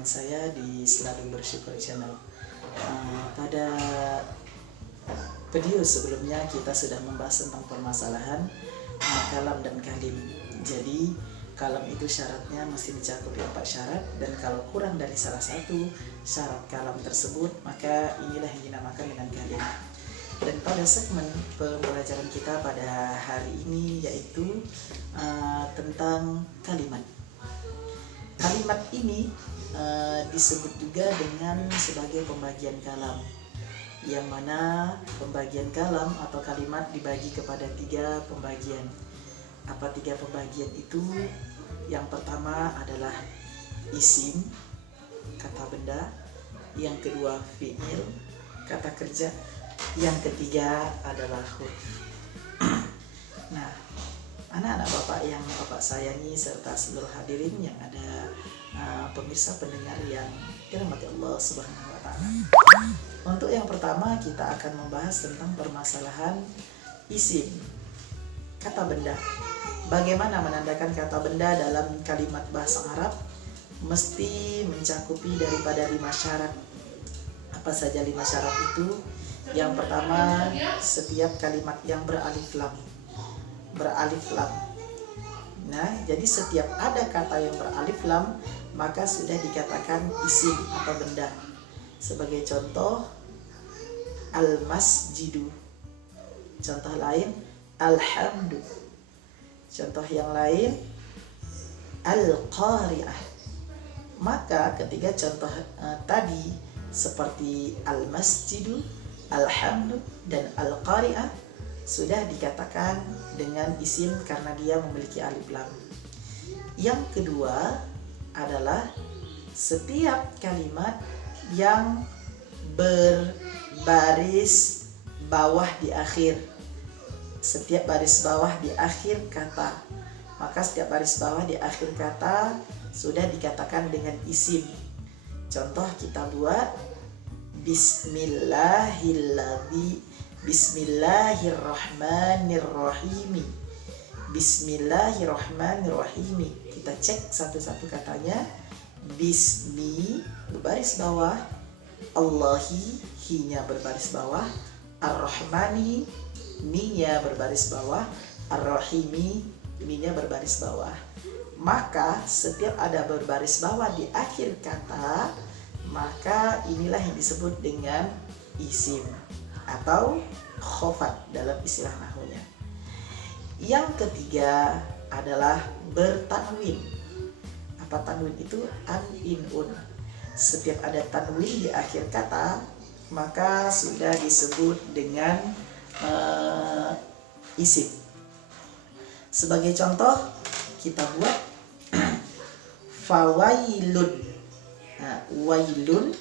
dengan saya di Selalu Bersyukur Channel. Pada video sebelumnya kita sudah membahas tentang permasalahan kalam dan kalim. Jadi kalam itu syaratnya mesti mencakupi 4 syarat, dan kalau kurang dari salah satu syarat kalam tersebut, maka inilah yang dinamakan dengan kalim. Dan pada segmen pembelajaran kita pada hari ini yaitu tentang kalimat. Kalimat ini disebut juga dengan sebagai pembagian kalam, yang mana pembagian kalam atau kalimat dibagi kepada 3 pembagian. Apa 3 pembagian itu? Yang pertama adalah isim, kata benda. Yang kedua fi'il, kata kerja. Yang ketiga adalah huruf. Nah, anak-anak bapak yang bapak sayangi serta seluruh hadirin yang ada pemirsa pendengar yang dirahmati Allah Subhanahu wa taala. Untuk yang pertama kita akan membahas tentang permasalahan isim, kata benda. Bagaimana menandakan kata benda dalam kalimat bahasa Arab? Mesti mencakupi daripada 5 syarat. Apa saja 5 syarat itu? Yang pertama, setiap kalimat yang beralif lam. Beralif lam. Nah, jadi setiap ada kata yang beralif lam, maka sudah dikatakan isim atau benda. Sebagai contoh, al-masjidu. Contoh lain, alhamdu. Contoh yang lain, al-qari'ah. Maka ketiga contoh tadi seperti al-masjidu, alhamdu, dan al-qari'ah sudah dikatakan dengan isim karena dia memiliki alif lam. Yang kedua adalah setiap kalimat yang berbaris bawah di akhir. Setiap baris bawah di akhir kata, maka setiap baris bawah di akhir kata sudah dikatakan dengan isim. Contoh kita buat Bismillahirrahmanirrahim. Bismillahirrahmanirrahim. Kita cek satu-satu katanya. Bismi berbaris bawah, Allahi hi-nya berbaris bawah, Ar-Rahmani mi-nya berbaris bawah, Ar-Rahimi mi-nya berbaris bawah. Maka setiap ada berbaris bawah di akhir kata, maka inilah yang disebut dengan isim atau khofat dalam istilah nahwunya. Yang ketiga adalah bertanwin. Apa tanwin itu? An, in, un. Setiap ada tanwin di akhir kata, maka sudah disebut dengan isim. Sebagai contoh kita buat fawailun. Wailun,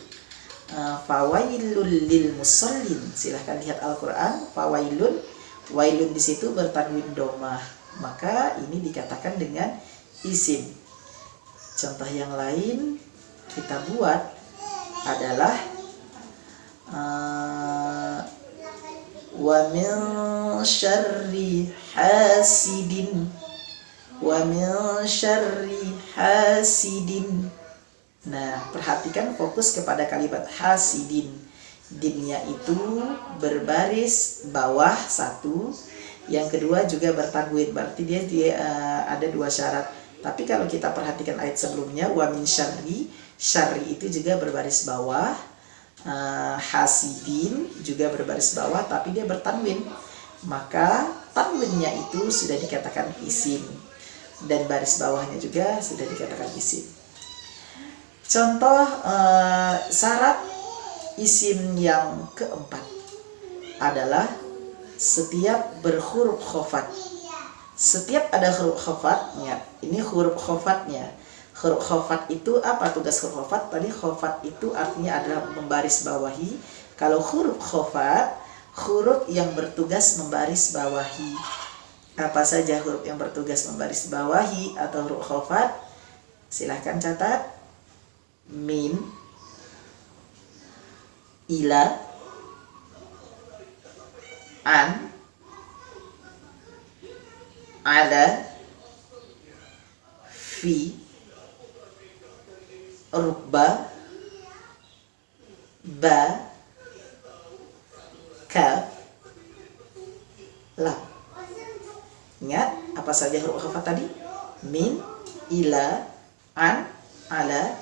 fawailun lil musallin. Silahkan lihat Al-Quran. Fawailun, wailun di situ bertanwin domah, maka ini dikatakan dengan isim. Contoh yang lain kita buat adalah wa min syarri hasidin. Wa min syarri hasidin. Nah, perhatikan fokus kepada kalimat hasidin. Dinnya itu berbaris bawah satu, yang kedua juga bertanwin, berarti dia ada 2 syarat. Tapi kalau kita perhatikan ayat sebelumnya, wa min syarri, syarri itu juga berbaris bawah, hasidin juga berbaris bawah, tapi dia bertanwin, maka tanwinnya itu sudah dikatakan isim, dan baris bawahnya juga sudah dikatakan isim. Contoh syarat isim yang keempat adalah setiap berhuruf khofat. Setiap ada huruf khofatnya, ini huruf khofatnya. Huruf khofat itu apa tugas huruf khofat? Tadi khofat itu artinya adalah membaris bawahi. Kalau huruf khofat, huruf yang bertugas membaris bawahi. Apa saja huruf yang bertugas membaris bawahi atau huruf khofat? Silahkan catat. Min, ila, an, ala, fi, rubba, ba, kaf, lam. Ingat apa saja huruf khafat tadi? Min, ila, an, ala,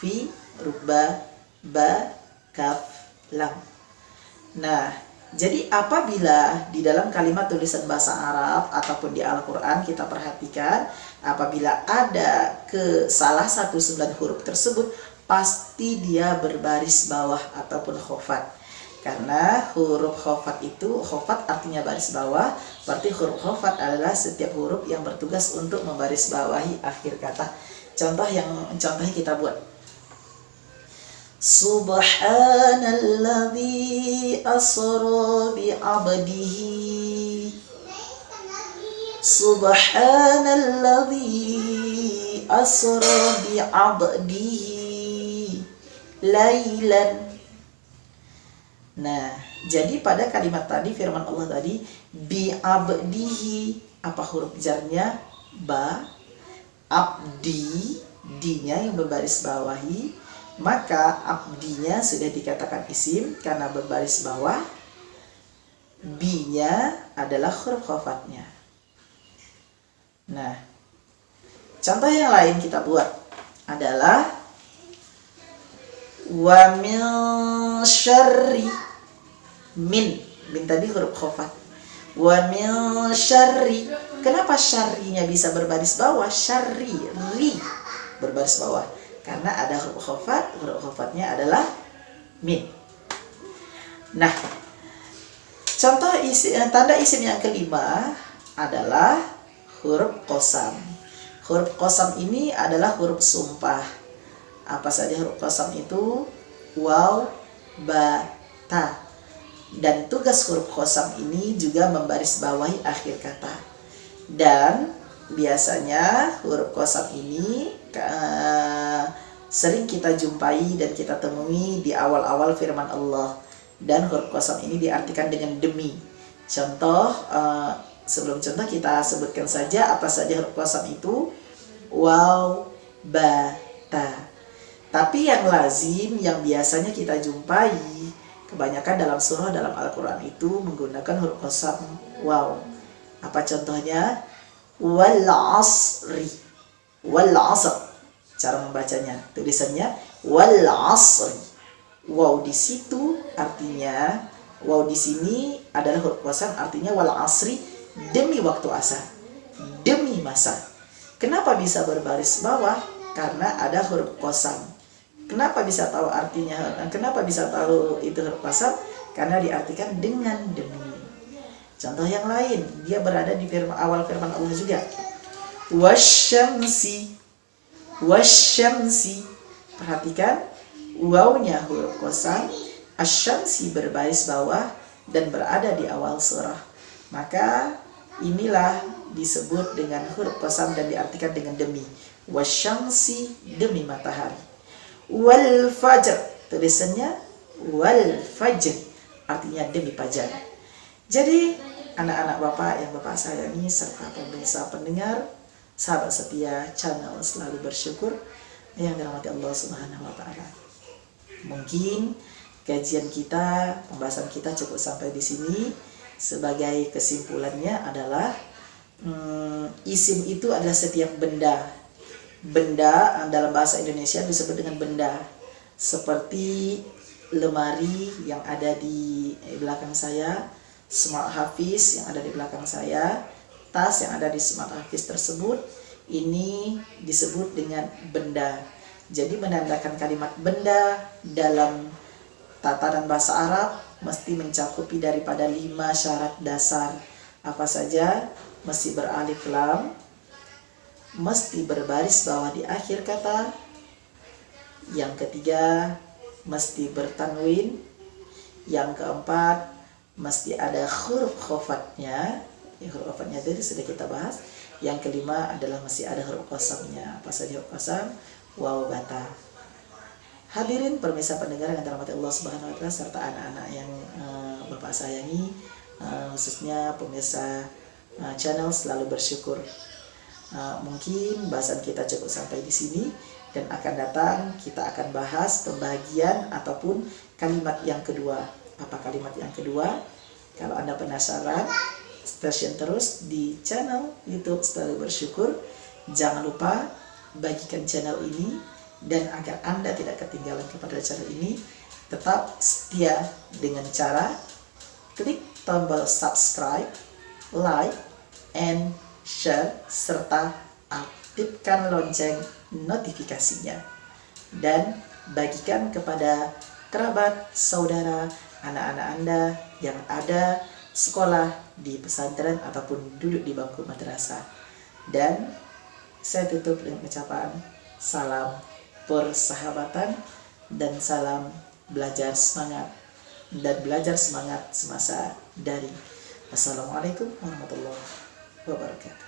fi, rubba, ba, kaf, lam. Nah, jadi apabila di dalam kalimat tulisan bahasa Arab ataupun di Al-Quran kita perhatikan, apabila ada ke salah satu 9 huruf tersebut, pasti dia berbaris bawah ataupun khofat. Karena huruf khofat itu, khofat artinya baris bawah, berarti huruf khofat adalah setiap huruf yang bertugas untuk membaris bawahi akhir kata. Contohnya kita buat. Subhanalladzi asra bi'abdihi. Subhanalladzi asra bi'abdihi lailan. Nah, jadi pada kalimat tadi, firman Allah tadi, bi'abdihi, apa huruf jarnya? Ba. Abdi, di-nya yang berbaris bawahi, maka abdinya sudah dikatakan isim karena berbaris bawah. Bi-nya adalah huruf khafatnya. Nah, contoh yang lain kita buat adalah wa min syarri. Min tadi huruf khafat. Wa min syarri. Kenapa syarrinya bisa berbaris bawah? Syarri, ri, berbaris bawah. Karena ada huruf khafat, huruf khafatnya adalah min. Nah, contoh tanda isim yang kelima adalah huruf qasam. Huruf qasam ini adalah huruf sumpah. Apa saja huruf qasam itu? Waw, ba, ta. Dan tugas huruf qasam ini juga membaris bawahi akhir kata. Dan biasanya huruf qasam ini sering kita jumpai dan kita temui di awal-awal firman Allah. Dan huruf qasam ini diartikan dengan demi. Contoh, sebelum contoh kita sebutkan saja apa saja huruf qasam itu. Waw, ba, ta. Tapi yang lazim, yang biasanya kita jumpai kebanyakan dalam surah dalam Al-Quran itu menggunakan huruf qasam waw. Apa contohnya? Wal asri, wal asr. Cara membacanya, tulisannya wal asri. Waw di situ artinya, waw di sini adalah huruf qasam, artinya wal asri, demi waktu asar, demi masa. Kenapa bisa berbaris bawah? Karena ada huruf qasam. Kenapa bisa tahu artinya? Kenapa bisa tahu itu huruf qasam? Karena diartikan dengan demi. Contoh yang lain, dia berada di awal firman Allah juga. Wasyamsi, wasyamsi. Perhatikan, wawnya huruf qasam, asyamsi berbaris bawah dan berada di awal surah. Maka inilah disebut dengan huruf qasam dan diartikan dengan demi. Wasyamsi, demi matahari. Wal fajr, tulisannya wal fajr, artinya demi fajar. Jadi anak-anak Bapak yang Bapak sayangi serta pemirsa pendengar, sahabat setia channel Selalu Bersyukur yang dirahmati Allah Subhanahu wa taala. Mungkin kajian kita, pembahasan kita cukup sampai di sini. Sebagai kesimpulannya adalah isim itu adalah setiap benda. Benda dalam bahasa Indonesia disebut dengan benda, seperti lemari yang ada di belakang saya, smart hafiz yang ada di belakang saya, tas yang ada di smart hafiz tersebut, ini disebut dengan benda. Jadi menandakan kalimat benda dalam tataran bahasa Arab mesti mencakupi daripada 5 syarat dasar. Apa saja? Mesti beralif lam, mesti berbaris bawah di akhir kata. Yang ketiga, mesti bertanwin. Yang keempat, mesti ada huruf khafatnya. Huruf khafatnya tadi sudah kita bahas. Yang kelima adalah masih ada huruf qasamnya. Apa saja huruf qasam? Waw, bata. Hadirin pemirsa pendengar yang dirahmati Allah Subhanahu wa taala serta anak-anak yang Bapak sayangi, khususnya pemirsa channel Selalu Bersyukur. Mungkin bahasan kita cukup sampai di sini. Dan akan datang kita akan bahas pembagian ataupun kalimat yang kedua. Apa kalimat yang kedua? Kalau Anda penasaran, stay tune terus di channel YouTube Selalu Bersyukur. Jangan lupa bagikan channel ini, dan agar Anda tidak ketinggalan kepada channel ini, tetap setia dengan cara klik tombol subscribe, like, and share, serta aktifkan lonceng notifikasinya. Dan bagikan kepada kerabat, saudara, anak-anak Anda yang ada sekolah di pesantren ataupun duduk di bangku madrasah. Dan saya tutup dengan ucapan salam persahabatan dan salam belajar semangat semasa daring. Assalamualaikum warahmatullahi wabarakatuh.